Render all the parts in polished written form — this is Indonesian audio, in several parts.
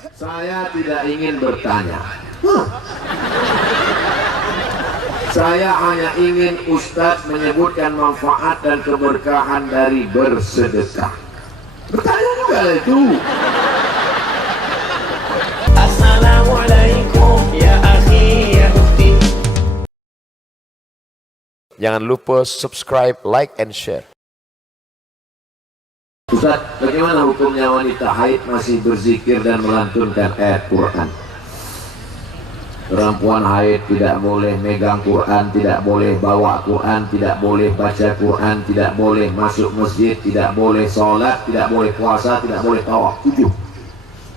Saya tidak ingin bertanya. Saya hanya ingin Ustadz menyebutkan manfaat dan keberkahan dari bersedekah. Bertanya juga lah itu. Assalamualaikum ya akhi ya ukhti. Jangan lupa subscribe, like, and share. Ustaz, bagaimana hukumnya wanita haid masih berzikir dan melantunkan ayat Quran? Perempuan haid tidak boleh megang Quran, tidak boleh bawa Quran, tidak boleh baca Quran, tidak boleh masuk masjid, tidak boleh sholat, tidak boleh puasa, tidak boleh tawaf. 7.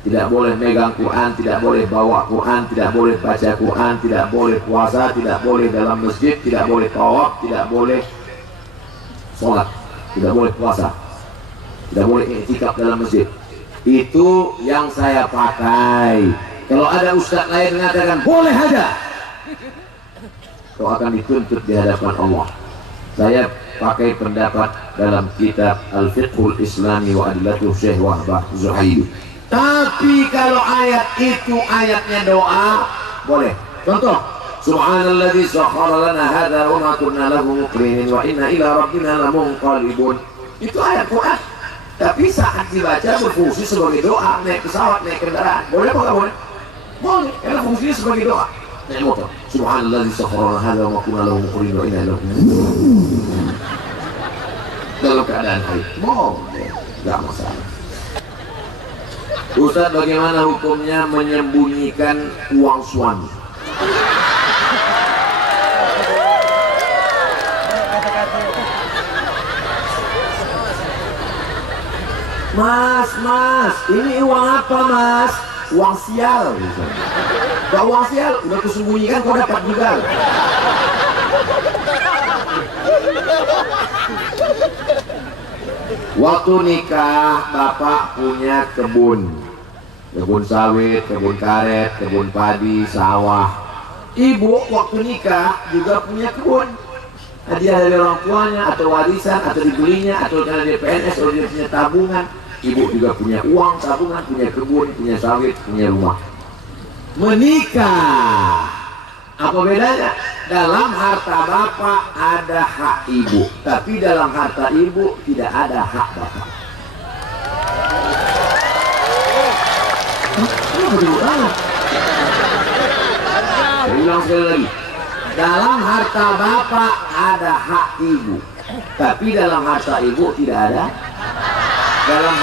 Tidak boleh megang Quran, tidak boleh bawa Quran, tidak boleh baca Quran, tidak boleh puasa, tidak boleh dalam masjid, tidak boleh tawaf, tidak boleh sholat, tidak boleh puasa, tidak boleh iktikaf dalam masjid. Itu yang saya pakai. Kalau ada ustaz lain mengatakan boleh aja, kau akan dituntut di hadapan Allah. Saya pakai pendapat dalam kitab Al-Fiqhul Islami wa Adillatuh Syekh Wahbah Zuhaili. Tapi kalau ayat itu ayatnya doa, boleh. Contoh, Subhanalladzi sakhkhara lana hadza wa ma kunna lahu muqrinin wa inna ila rabbina lamunqalibun. Itu ayat Quran. Tapi saat dibaca berfungsi sebagai doa, naik pesawat, naik kendaraan. Boleh apa enggak boleh? Boleh, karena fungsinya sebagai doa. Naik motor. Subhanalladzi sakhkhara lana hadza wa ma kunna lahu muqrinin wa inna ila rabbina. Dalam keadaan haid. Boleh, enggak masalah. Ustaz, bagaimana hukumnya menyembunyikan uang suami? Mas, ini uang apa mas? Uang sial. Kalau uang sial, udah kusembunyikan kau dapat juga. Waktu nikah, bapak punya kebun sawit, kebun karet, kebun padi, sawah. Ibu waktu nikah juga punya kebun. Hadiah dari orang tuanya, atau warisan, atau dibelinya, atau karena dia PNS, atau dia punya tabungan. Ibu juga punya uang, tabungan, punya kebun, punya sawit, punya rumah. Menikah, apa bedanya? Dalam harta bapak ada hak ibu, tapi dalam harta ibu tidak ada hak bapak. Saya ulang sekali lagi. Dalam harta bapak ada hak ibu, tapi dalam harta ibu tidak ada. Dalam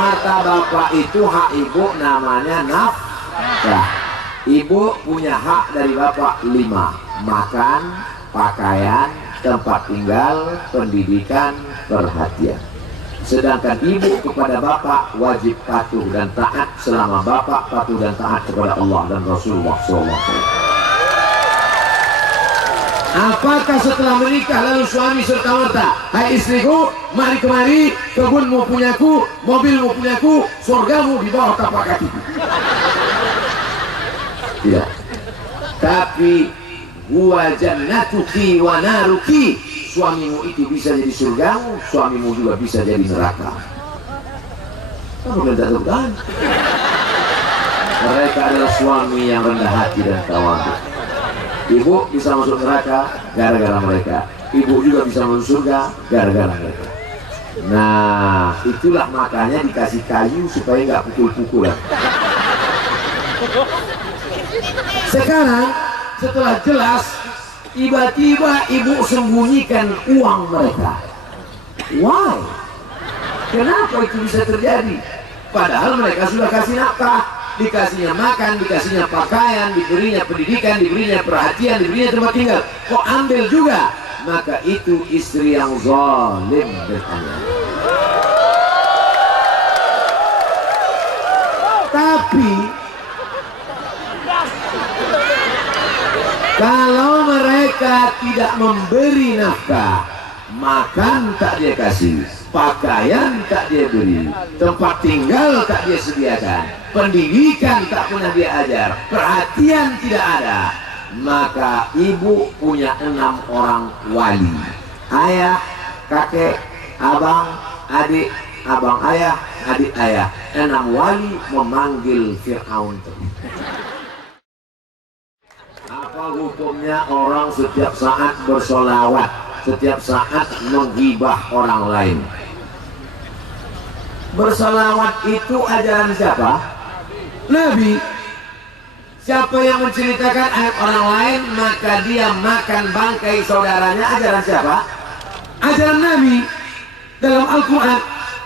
harta bapak itu hak ibu namanya nafkah. Ibu punya hak dari bapak 5: makan, pakaian, tempat tinggal, pendidikan, perhatian. Sedangkan ibu kepada bapak wajib patuh dan taat selama bapak patuh dan taat kepada Allah dan Rasulullah SAW. Apakah setelah menikah lalu suami serta-merta, hai istriku, mari kemari, kebunmu punyaku, mobilmu punyaku, surgamu di bawah tapak kakiku? Tidak. Tapi huwa jannatuki wa naruki, suamimu itu bisa jadi surgamu, suamimu juga bisa jadi neraka. Kamu minta Tuhan. Mereka adalah suami yang rendah hati dan tawadu. Ibu bisa masuk neraka gara-gara mereka. Ibu juga bisa masuk surga gara-gara mereka. Nah, itulah makanya dikasih kayu supaya nggak pukul-pukulan. Sekarang setelah jelas, tiba-tiba ibu sembunyikan uang mereka. Why? Kenapa itu bisa terjadi? Padahal mereka sudah kasih nafkah, dikasihnya makan, dikasihnya pakaian, diberinya pendidikan, diberinya perhatian, diberinya tempat tinggal. Kok ambil juga? Maka itu istri yang zalim bertanya. Tapi kalau mereka tidak memberi nafkah, makan tak dia kasih, pakaian tak dia beri, tempat tinggal tak dia sediakan, pendidikan tak pernah dia ajar, perhatian tidak ada, maka ibu punya 6 orang wali: ayah, kakek, abang, adik, abang ayah, adik ayah. 6 wali memanggil Fir'aun. Apa hukumnya orang setiap saat bersolawat, setiap saat menghibah orang lain? Bersolawat itu ajaran siapa? Nabi. Siapa yang menceritakan aib orang lain, maka dia makan bangkai saudaranya. Ajaran siapa? Ajaran Nabi. Dalam Al-Quran,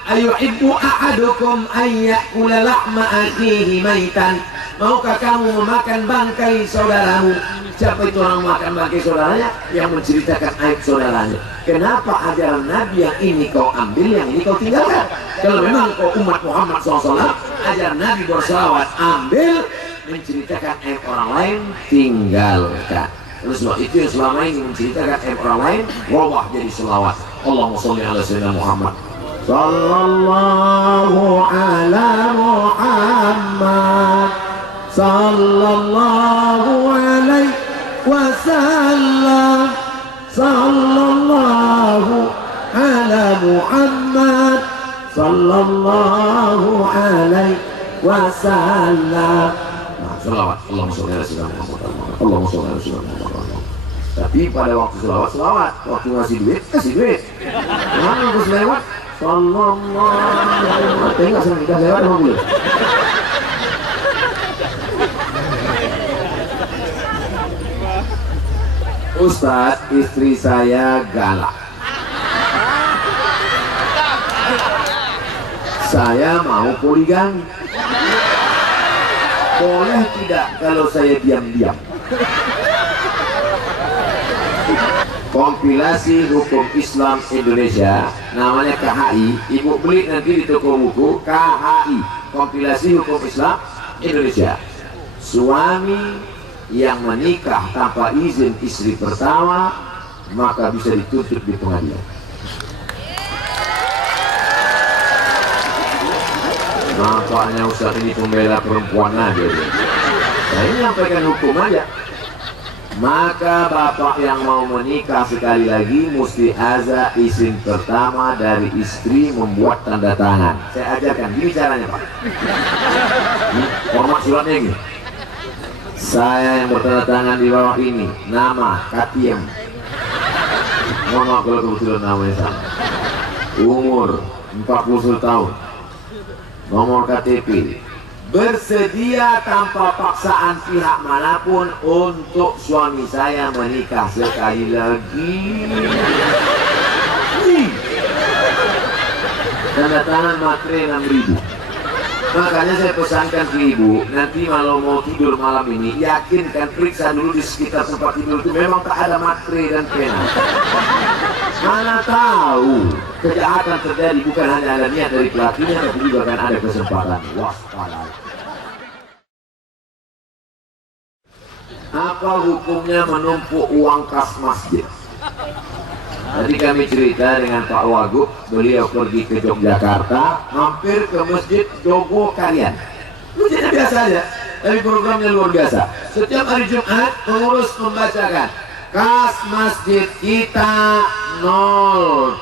ayuhibbu ahadukum ayyakula lahma akhihi maitan. Maukah kamu memakan bangkai saudaramu? Siapa itu orang makan bangkai saudaranya? Yang menceritakan aib saudaranya. Kenapa ajaran Nabi yang ini kau ambil, yang ini kau tinggalkan? Kalau memang kau umat Muhammad SAW, ajaran Nabi bersalawat ambil, menceritakan aib orang lain tinggalkan. Terus sebab itu yang selama ini menceritakan aib orang lain, wabah jadi selawat. Allahumma sholli ala sayyidina Muhammad. Sallallahu ala Muhammad. Sallallahu alaihi wasallam. Sallallahu ala Muhammad. Sallallahu alaihi wasallam. Selawat. Allahumma sholli ala sayyidina Muhammad. Allahumma sholli ala sayyidina Muhammad. Tapi pada waktu selawat, waktu ngasih duit, kasih duit. Jangan waktu selawat, sallallahu alaihi wasallam. Enggak senang kita lewat sama boleh. Ustaz, istri saya galak. Saya mau poligami. Boleh tidak kalau saya diam-diam? Kompilasi Hukum Islam Indonesia, namanya KHI. Ibu beli nanti di toko buku, KHI, Kompilasi Hukum Islam Indonesia. Suami yang menikah tanpa izin istri pertama, maka bisa dituntut di pengadilan. Nampaknya Ustaz ini pembela perempuan aja. Saya menyampaikan hukum aja. Maka bapak yang mau menikah sekali lagi mesti ada izin pertama dari istri membuat tanda tangan. Saya ajarkan, gini caranya Pak. Format suratnya ini. Saya yang bertanda tangan di bawah ini, nama Katiem. Mohon maaf kalau kebetulan namanya sama. Umur 41 tahun. Nomor KTP. Bersedia tanpa paksaan pihak manapun untuk suami saya menikah sekali lagi. Tanda tangan materai 6.000. Makanya saya pesankan ke ibu, nanti kalau mau tidur malam ini, yakinkan periksa dulu di sekitar tempat tidur itu memang tak ada materai dan pena. Mana tahu kejahatan terjadi, bukan hanya ada niat dari pelakunya, tapi juga akan ada kesempatan. Waspada. Apa hukumnya menumpuk uang kas masjid? Tadi kami cerita dengan Pak Wagub, beliau pergi ke Yogyakarta, mampir ke Masjid Jogo Karian. Masjidnya biasa aja, tapi programnya luar biasa. Setiap hari Jumat pengurus membacakan, kas masjid kita 0.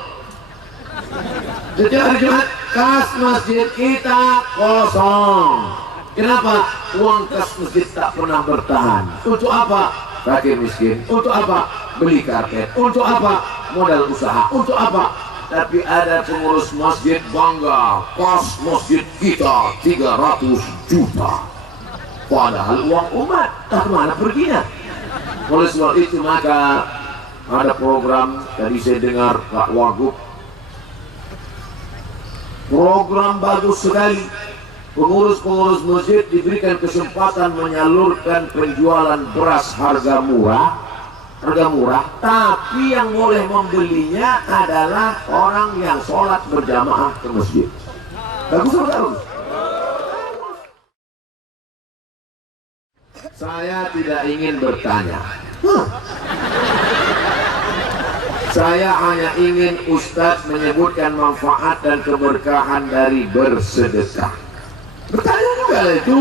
Setiap hari Jumat, kas masjid kita kosong. Kenapa? Uang kas masjid tak pernah bertahan. Untuk apa? Fakir miskin. Untuk apa? Beli karpet. Untuk apa? Modal usaha. Untuk apa? Tapi ada pengurus masjid bangga, kas masjid kita 300 juta. Padahal uang umat tak kemana perginya. Oleh sebab itu maka ada program, tadi saya dengar Pak Wagub, program bagus sekali. Pengurus-pengurus masjid diberikan kesempatan menyalurkan penjualan beras harga murah, tapi yang boleh membelinya adalah orang yang sholat berjamaah ke masjid. Bagus atau bagus? Saya tidak ingin bertanya. Saya hanya ingin Ustadz menyebutkan manfaat dan keberkahan dari bersedekah. Bertanya juga lah itu.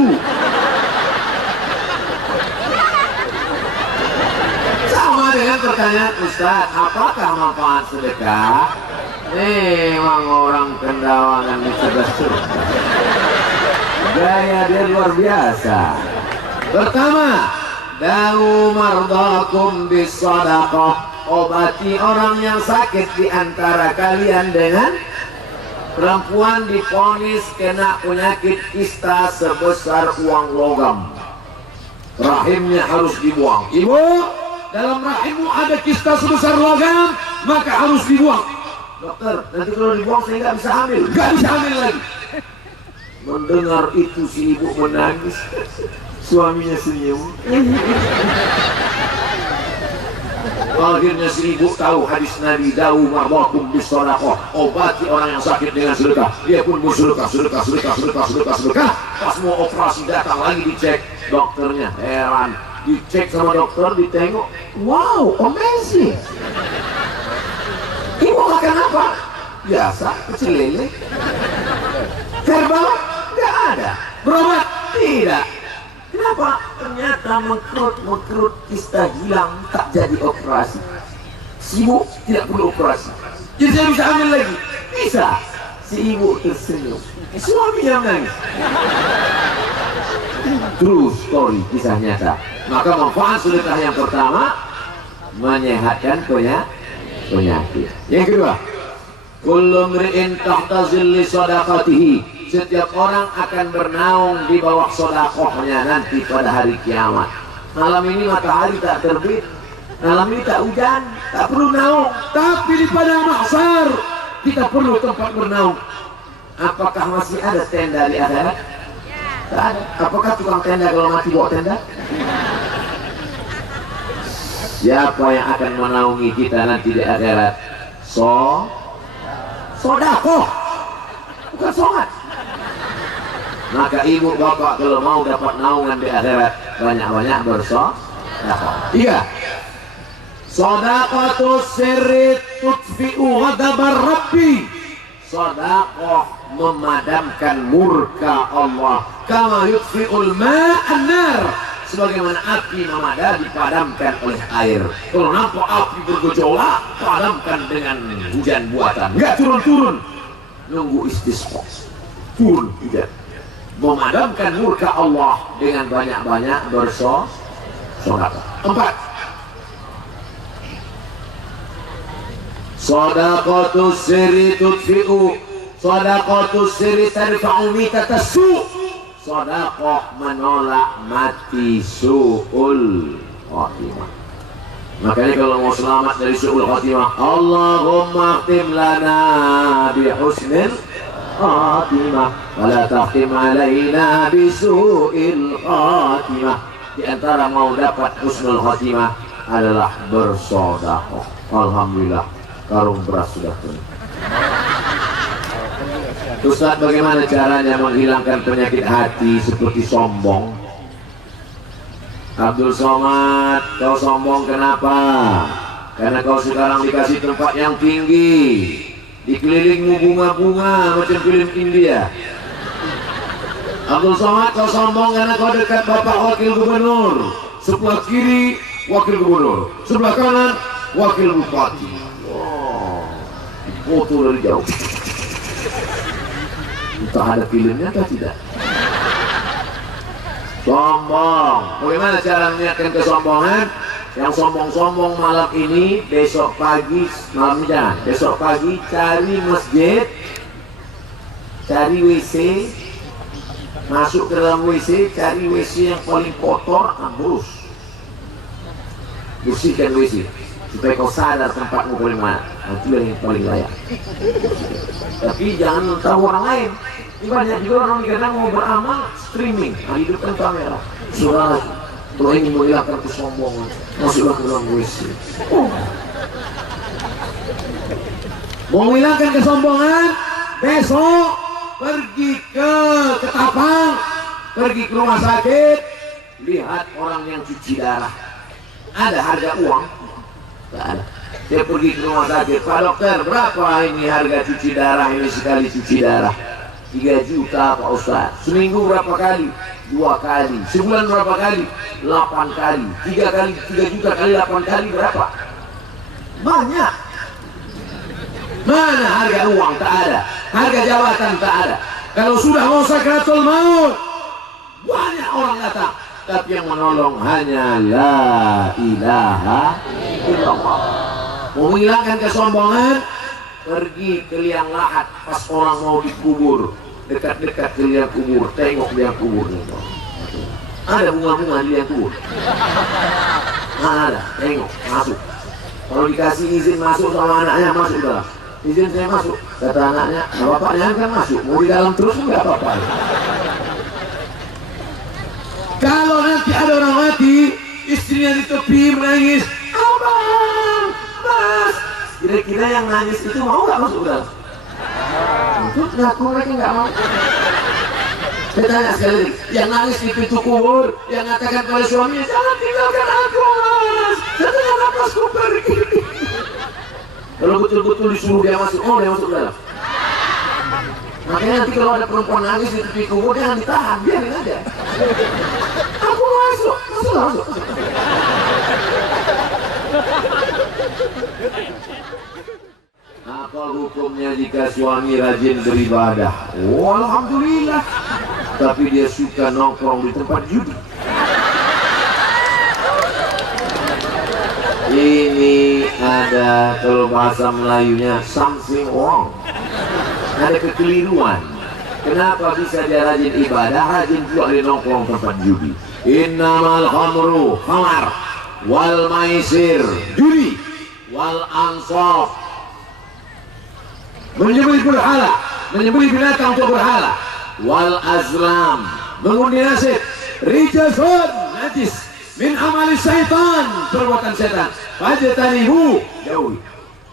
Sama dengan pertanyaan Ustadz, apakah manfaat sedekah? Memang orang Kendawangan ini cerdas. Gaya dia luar biasa. Pertama, da'u mardakum bisadaqah. Obati orang yang sakit di antara kalian dengan perempuan divonis kena penyakit kista sebesar uang logam. Rahimnya harus dibuang. Ibu, dalam rahimmu ada kista sebesar logam, maka harus dibuang. Dokter, nanti kalau dibuang saya nggak bisa hamil. Nggak bisa hamil lagi. Mendengar itu si ibu menangis. Suaminya senyum. Akhirnya si ibu tahu hadis Nabi, da'u mardakum bisadaqah. Obati orang yang sakit dengan sedekah. Dia pun bersedekah. Pas mau operasi datang lagi dicek. Dokternya heran. Dicek sama dokter, ditengok. Wow, amazing. Ibu makan apa? Biasa, pecel lele. Herbal? Nggak ada. Berobat? Tidak. Kenapa? Ternyata mengkerut kista hilang, tak jadi operasi. Si ibu tidak perlu operasi. Jadi saya bisa ambil lagi? Bisa. Si ibu tersenyum. Suami yang nangis. True story, kisah nyata. Maka manfaat sedekah yang pertama, menyehatkan penyakit. Yang kedua, kullu mri'in tahta zilli sadaqatihi. Setiap orang akan bernaung di bawah sedekahnya nanti pada hari kiamat. Malam ini matahari tak terbit, malam ini tak hujan, tak perlu naung. Tapi di padang mahsyar kita perlu tempat bernaung. Apakah masih ada tenda di akhirat? Tak ada. Apakah tukang tenda kalau mati bawa tenda? Siapa yang akan menaungi kita nanti di akhirat? Sedekah, bukan sholat. Maka ibu bapak kalau mau dapat naungan di akhirat, banyak-banyak bersedekah. Tiga, sedaqatus sirri tudfi'u ghadabar rabbi. Sedekah memadamkan murka Allah. Kama yudfi'ul ma'an nar. Sebagaimana api memadam dipadamkan oleh air. Kalau nampak api bergejolak, padamkan dengan hujan buatan. Enggak turun-turun, nunggu istisqa. Turun tidak. Memadamkan murka Allah dengan banyak-banyak bersedekah. 4, sadaqatus sirri tudfi'u, sadaqatus sirri tarfa'u mitatas su'. Sedekah menolak mati su'ul khatimah. Makanya kalau mau selamat dari su'ul khatimah, Allahumma khtim lana bi husnil khatimah wa la takhtim alaina bi su'il khatimah. Di antara mau dapat husnul khatimah adalah bersedekah. Alhamdulillah, karung beras sudah penuh. Ustaz, bagaimana caranya menghilangkan penyakit hati seperti sombong? Abdul Somad, kau sombong kenapa? Karena kau sekarang dikasih tempat yang tinggi, dikelilingmu bunga-bunga macam film India. Abdul Somad, kau sombong karena kau dekat Bapak Wakil Gubernur. Sebelah kiri Wakil Gubernur, sebelah kanan Wakil Bupati. Wow, foto dari jauh. Entah ada filmnya atau tidak. Sombong. Bagaimana cara mengingatkan kesombongan? Yang sombong-sombong malam ini, besok pagi, malam jangan. Besok pagi cari masjid, cari WC, masuk ke dalam WC, cari WC yang paling kotor, ambrus. Bersihkan WC supaya kau sadar tempatmu paling mana. Itu yang paling layak. Tapi jangan tahu orang lain. Ini banyak juga orang kadang mau beramal streaming, hidupkan kamera. Surah, kalau ingin menghilangkan kesombongan, masuklah ke dalam WC. Mau menghilangkan kesombongan, besok pergi ke Ketapang, pergi ke rumah sakit, lihat orang yang cuci darah. Ada harga uang? Tidak ada. Saya pergi ke rumah sakit, Pak dokter, berapa ini harga cuci darah ini sekali cuci darah? 3 juta Pak Ustaz. Seminggu berapa kali? 2 kali. Sebulan berapa kali? 8 kali. 3 kali, 3 juta kali 8 kali berapa? Banyak. Mana harga uang? Tak ada. Harga jabatan tak ada. Kalau sudah mau sakratul maut, banyak orang datang, tapi yang menolong hanya la ilaha illallah. Mau menghilangkan kesombongan, pergi ke liang lahat pas orang mau dikubur, dekat-dekat ke liang kubur, tengok liang kubur itu. Ada bunga-bunga di liang kubur. Ada, tengok, masuk. Kalau dikasih izin masuk sama anaknya, masuk dalam. Izin saya masuk, kata anaknya, nah bapaknya kan masuk, mau di dalam terus nggak apa-apa. Kalau nanti ada orang mati, istrinya di tepi menangis, abang, mas. Kira-kira yang nangis itu mau nggak masuk dalam? Itu ngaku mereka nggak mau. Saya tanya sekali lagi, yang nangis di pintu kubur, yang mengatakan kepada suaminya, jangan tinggalkan aku, mas. Jangan napasku pergi. Kalau betul-betul disuruh dia masuk, oh dia masuk dalam. Makanya nanti kalau ada perempuan nangis di tepi kubur, jangan ditahan, biarin aja. Aku masuk, masuk. Apa hukumnya jika suami rajin beribadah? Oh, alhamdulillah. Tapi dia suka nongkrong di tempat judi. Ini ada, kalau bahasa Melayunya, something wrong. Ada kekeliruan. Kenapa bisa dia rajin ibadah, rajin pula dia nongkrong tempat judi? Innamal khamru khamar, wal maisir judi, wal ansaf menyembelih berhala, menyembelih binatang untuk berhala, wal azlam mengundi nasib, rijasun najis, min amali syaitan perbuatan setan, fajtanihu jauhi.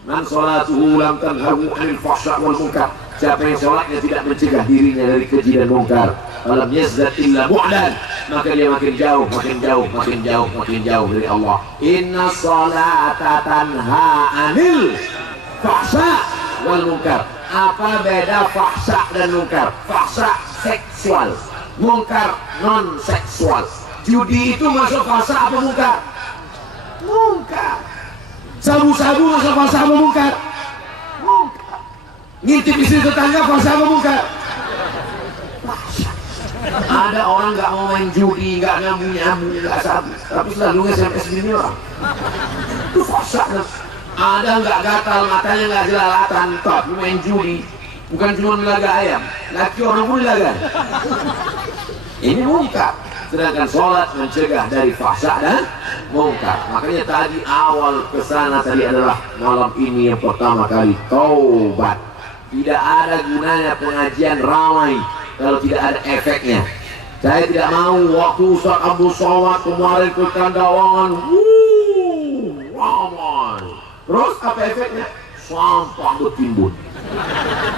Man salatuhu lam tanhahu anil fahsya wal munkar. Siapa yang sholatnya tidak mencegah dirinya dari keji dan mungkar, alam yazdad illa bu'dan, maka dia makin jauh, makin jauh, makin jauh, makin jauh dari Allah. Inna salata tanha anil fahsya wal munkar. Apa beda fahsya dan munkar? Fahsya seksual, munkar non seksual. Judi itu masuk fahsya apa munkar? Munkar. Sabu-sabu masuk fahsya apa munkar? Munkar. Ngintip istri tetangga fahsya apa munkar? Ada orang nggak mau main judi, nggak nyabu-nyabu, nggak sabu, tapi selalu nge-SMS gini orang. Itu fahsya. Ada nggak gatal, matanya nggak jelalatan, tapi main judi. Bukan cuma melaga ayam, laki orang pun melaga. Ini munkar. Sedangkan sholat mencegah dari fahsya dan munkar. Makanya tadi awal kesana tadi adalah malam ini yang pertama kali taubat. Tidak ada gunanya pengajian ramai kalau tidak ada efeknya. Saya tidak mau waktu Ustaz Abdul Somad kemarin ke Kandawangan, ramai. Terus apa efeknya? Sampah bertimbun.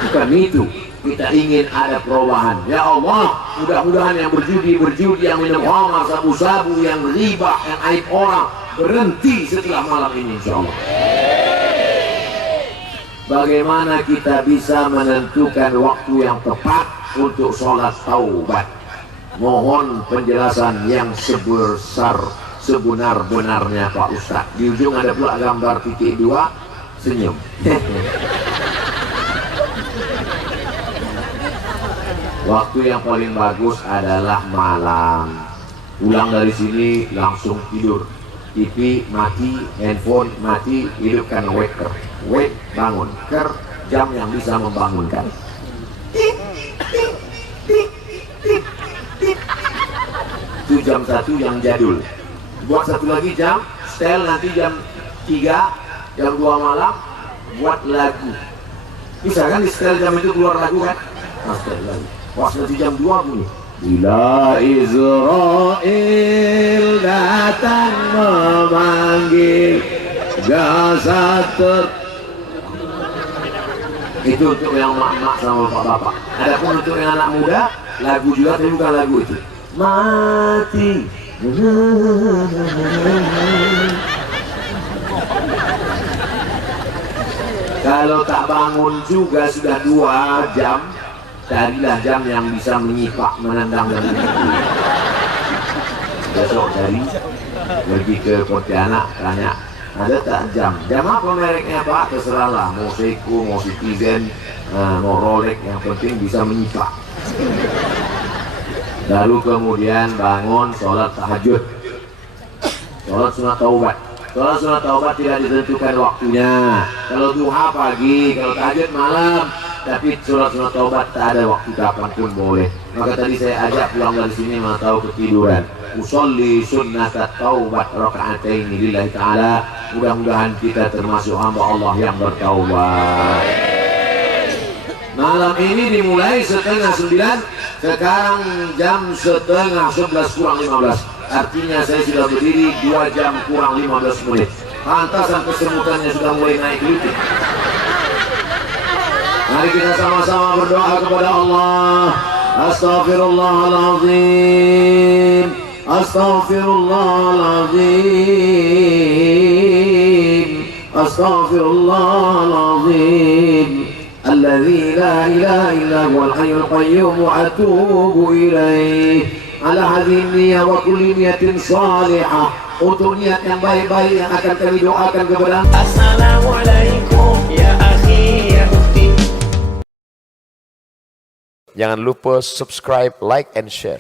Bukan itu. Kita ingin ada perubahan. Ya Allah, mudah-mudahan yang berjudi, yang minum khamar, sabu-sabu, yang riba, yang aib orang berhenti setelah malam ini, insya Allah. Bagaimana kita bisa menentukan waktu yang tepat untuk sholat taubat? Mohon penjelasan yang sebenar-benarnya Pak Ustaz. Di ujung ada pula gambar titik 2, senyum. Waktu yang paling bagus adalah malam. Pulang dari sini langsung tidur. TV mati, handphone mati, hidupkan waker. Wake, bangun. Ker, jam yang bisa membangunkan. Itu jam 1 yang jadul. Buat satu lagi jam, setel nanti jam 3, jam 2 malam, buat lagu. Bisa kan di setel jam itu keluar lagu kan? Nah, setel lagi. Pas nanti jam 2 bunyi. Bila Israel datang memanggil jasad itu untuk yang mak-mak sama bapak-bapak. Adapun untuk yang anak muda, lagu juga tapi bukan lagu itu. Mati. Kalau tak bangun juga sudah 2 jam, carilah jam yang bisa menyipak, menendang dan menyipak. Besok cari, pergi ke Pontianak, tanya Ada tak jam? Jam apa mereknya Pak? Terserahlah, mau Seiko, mau Citizen, mau Rolex, yang penting bisa menyita. Baru kemudian bangun sholat tahajud, sholat sunat taubat. Sholat sunat taubat tidak ditentukan waktunya. Kalau duha pagi, kalau tahajud malam. Tapi sholat sunat taubat tak ada waktu, kapanpun boleh. Maka tadi saya ajak pulang dari sini mau tahu ketiduran. Usolli sunnat taubat raka'atain lillahi ta'ala. Mudah-mudahan kita termasuk hamba Allah yang bertaubat. Malam ini dimulai 8:30. Sekarang jam 10:30 kurang 15. Artinya saya sudah berdiri 2 jam kurang 15 menit. Pantasan kesemutannya sudah mulai naik lutut. Mari kita sama-sama berdoa kepada Allah. Astaghfirullahaladzim, astaghfirullahaladzim, astaghfirullahaladzim. Alladzi la ilaha illa huwal hayyul qayyum wa atubu ilaih. Ala hadhihi niyyah wa kulli niyatin salihah. Untuk niat yang baik-baik yang akan kami doakan kepada Assalamualaikum ya akhi ya ukhti. Jangan lupa subscribe, like, and share.